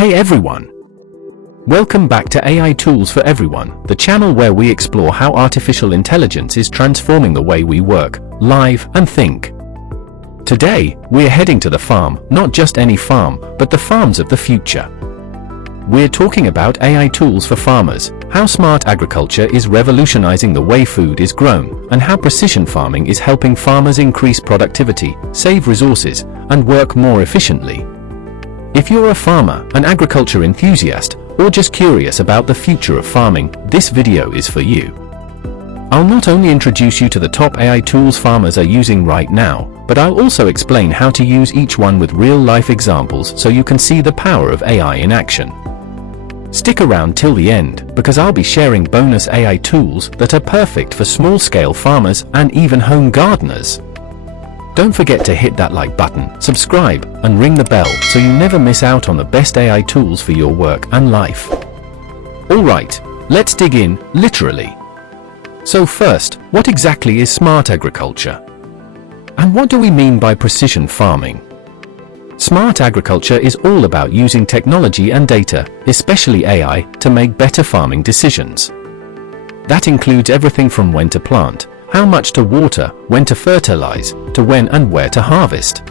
Hey everyone! Welcome back to AI Tools for Everyone, the channel where we explore how artificial intelligence is transforming the way we work, live, and think. Today, we're heading to the farm, not just any farm, but the farms of the future. We're talking about AI tools for farmers, how smart agriculture is revolutionizing the way food is grown, and how precision farming is helping farmers increase productivity, save resources, and work more efficiently. If you're a farmer, an agriculture enthusiast, or just curious about the future of farming, this video is for you. I'll not only introduce you to the top AI tools farmers are using right now, but I'll also explain how to use each one with real-life examples so you can see the power of AI in action. Stick around till the end, because I'll be sharing bonus AI tools that are perfect for small-scale farmers and even home gardeners. Don't forget to hit that like button, subscribe, and ring the bell so you never miss out on the best AI tools for your work and life. Alright, let's dig in, literally. So first, what exactly is smart agriculture? And what do we mean by precision farming? Smart agriculture is all about using technology and data, especially AI, to make better farming decisions. That includes everything from when to plant, how much to water, when to fertilize, to when and where to harvest.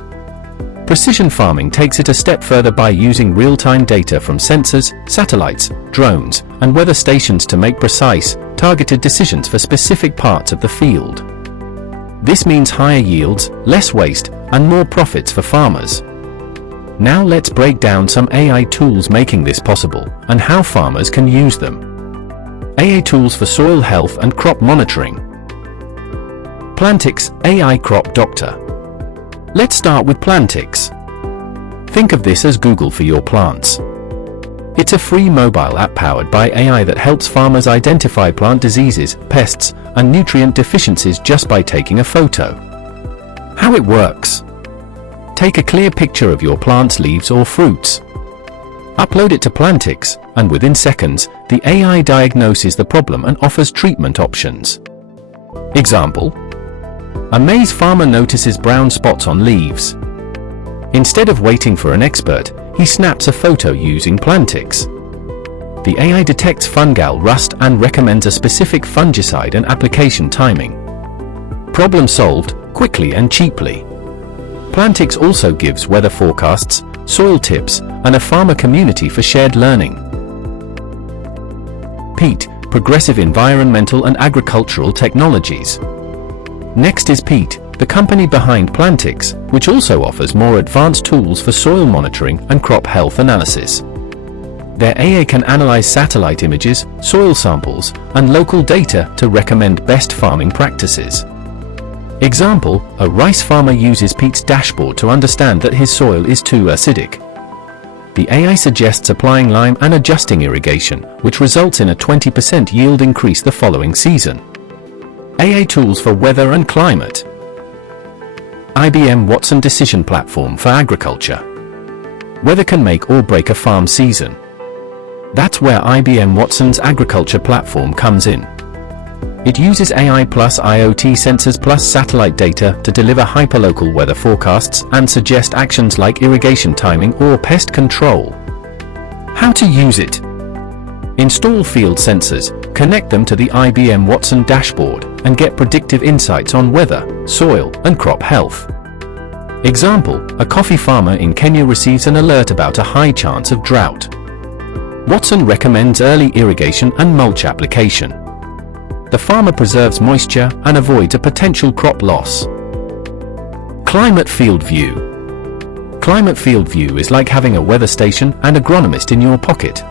Precision farming takes it a step further by using real-time data from sensors, satellites, drones, and weather stations to make precise, targeted decisions for specific parts of the field. This means higher yields, less waste, and more profits for farmers. Now let's break down some AI tools making this possible, and how farmers can use them. AI tools for soil health and crop monitoring. Plantix, AI Crop Doctor. Let's start with Plantix. Think of this as Google for your plants. It's a free mobile app powered by AI that helps farmers identify plant diseases, pests, and nutrient deficiencies just by taking a photo. How it works. Take a clear picture of your plant's leaves or fruits. Upload it to Plantix, and within seconds, the AI diagnoses the problem and offers treatment options. Example: a maize farmer notices brown spots on leaves. Instead of waiting for an expert, he snaps a photo using Plantix. The AI detects fungal rust and recommends a specific fungicide and application timing. Problem solved, quickly and cheaply. Plantix also gives weather forecasts, soil tips, and a farmer community for shared learning. Peat, Progressive Environmental and Agricultural Technologies. Next is Peat, the company behind Plantix, which also offers more advanced tools for soil monitoring and crop health analysis. Their AI can analyze satellite images, soil samples, and local data to recommend best farming practices. Example: a rice farmer uses Peat's dashboard to understand that his soil is too acidic. The AI suggests applying lime and adjusting irrigation, which results in a 20% yield increase the following season. AI tools for weather and climate. IBM Watson Decision Platform for Agriculture. Weather can make or break a farm season. That's where IBM Watson's Agriculture Platform comes in. It uses AI plus IoT sensors plus satellite data to deliver hyperlocal weather forecasts and suggest actions like irrigation timing or pest control. How to use it? Install field sensors, connect them to the IBM Watson dashboard, and get predictive insights on weather, soil, and crop health. Example: a coffee farmer in Kenya receives an alert about a high chance of drought. Watson recommends early irrigation and mulch application. The farmer preserves moisture and avoids a potential crop loss. Climate Field View. Climate Field View is like having a weather station and agronomist in your pocket.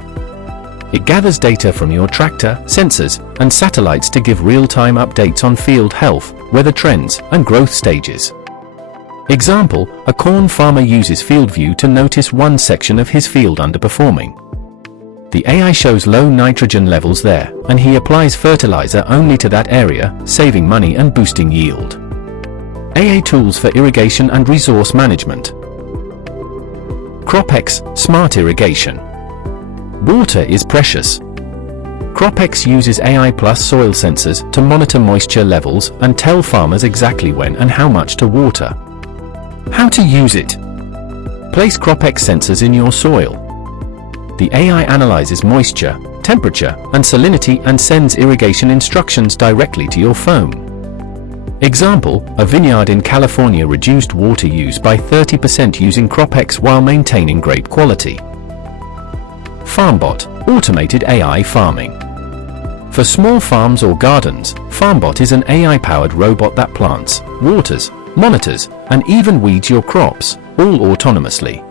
It gathers data from your tractor, sensors, and satellites to give real-time updates on field health, weather trends, and growth stages. Example: a corn farmer uses FieldView to notice one section of his field underperforming. The AI shows low nitrogen levels there, and he applies fertilizer only to that area, saving money and boosting yield. AI tools for irrigation and resource management. CropX, Smart Irrigation. Water is precious. CropX uses AI plus soil sensors to monitor moisture levels and tell farmers exactly when and how much to water. How to use it? Place CropX sensors in your soil. The AI analyzes moisture, temperature, and salinity and sends irrigation instructions directly to your phone. Example, a vineyard in California reduced water use by 30% using CropX while maintaining grape quality. FarmBot, automated AI farming. For small farms or gardens, FarmBot is an AI-powered robot that plants, waters, monitors, and even weeds your crops, all autonomously.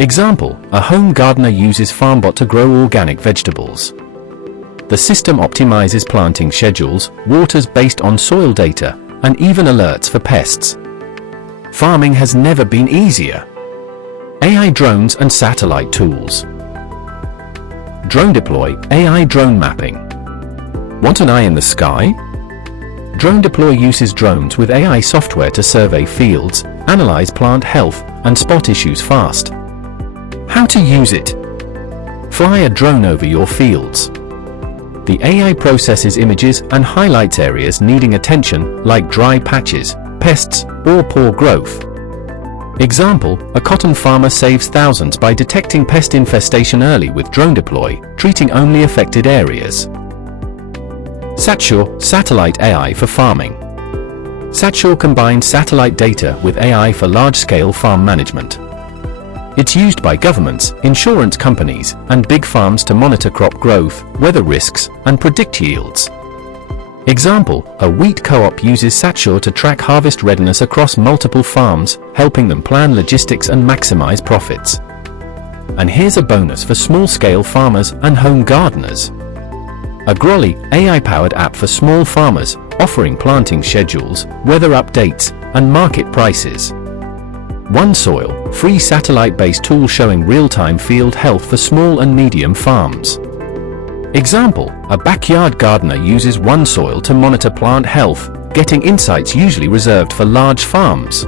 Example, a home gardener uses FarmBot to grow organic vegetables. The system optimizes planting schedules, waters based on soil data, and even alerts for pests. Farming has never been easier. AI drones and satellite tools. Drone Deploy, AI drone mapping. Want an eye in the sky? Drone Deploy uses drones with AI software to survey fields, analyze plant health, and spot issues fast. How to use it? Fly a drone over your fields. The AI processes images and highlights areas needing attention, like dry patches, pests, or poor growth. Example, a cotton farmer saves thousands by detecting pest infestation early with Drone Deploy, treating only affected areas. SatSure, satellite AI for farming. SatSure combines satellite data with AI for large-scale farm management. It's used by governments, insurance companies, and big farms to monitor crop growth, weather risks, and predict yields. Example, a wheat co-op uses SatSure to track harvest readiness across multiple farms, helping them plan logistics and maximize profits. And here's a bonus for small-scale farmers and home gardeners. Agrolli, AI-powered app for small farmers, offering planting schedules, weather updates, and market prices. OneSoil, free satellite-based tool showing real-time field health for small and medium farms. Example, a backyard gardener uses OneSoil to monitor plant health, getting insights usually reserved for large farms.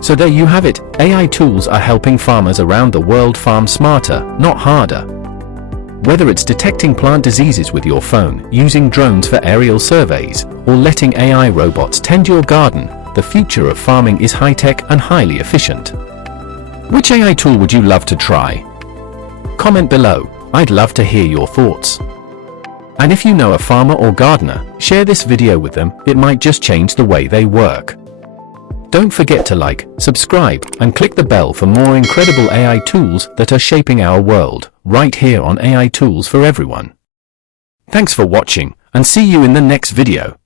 So there you have it, AI tools are helping farmers around the world farm smarter, not harder. Whether it's detecting plant diseases with your phone, using drones for aerial surveys, or letting AI robots tend your garden, the future of farming is high-tech and highly efficient. Which AI tool would you love to try? Comment below, I'd love to hear your thoughts. And if you know a farmer or gardener, share this video with them, it might just change the way they work. Don't forget to like, subscribe, and click the bell for more incredible AI tools that are shaping our world, right here on AI Tools for Everyone. Thanks for watching, and see you in the next video.